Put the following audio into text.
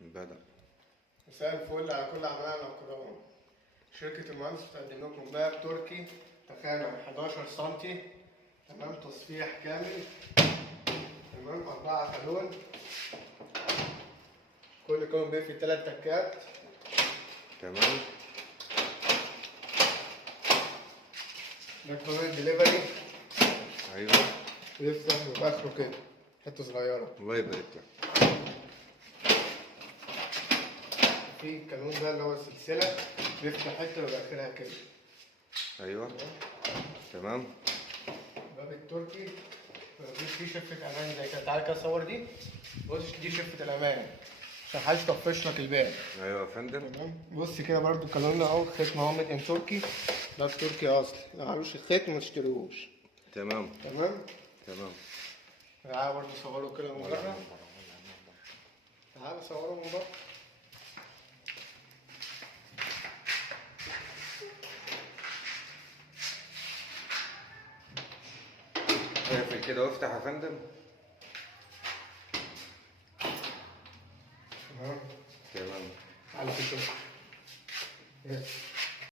بدأ. مساء الفل على كل أعمالنا الكرام. شركة المهندس بتقدم لكم باب تركي تخانة 11 سم، تمام، تصفيح كامل، تمام، 4 كالون. كل كالون بيه فيه 3 تكات، تمام. ده كالون الدليفري. ايوه. بيفتح وبآخره كده حتة صغيرة. الله يبارك لك. في الكالون ده اللي هو السلسلة، بيفتح حتة ويبقى آخرها كده. ايوه. تمام. الباب التركي مفيش فيه شفة أمان زي كده. تعالى كده صور دي. بص دي شفة الأمان عشان محدش يطفش لك الباب. ايوه يا فندم. تمام. بص كده برضو كالونا اهو، ختم اهو ميد ان تركي. ده تركي اصلي، لو معلوش الختم ما تشتريهوش. تمام. تمام. تمام. تعالى برضو صوره كده من بره. تعالى صوره من بره. اقفل كده وافتح يا فندم. تمام. تمام. تعالى كده.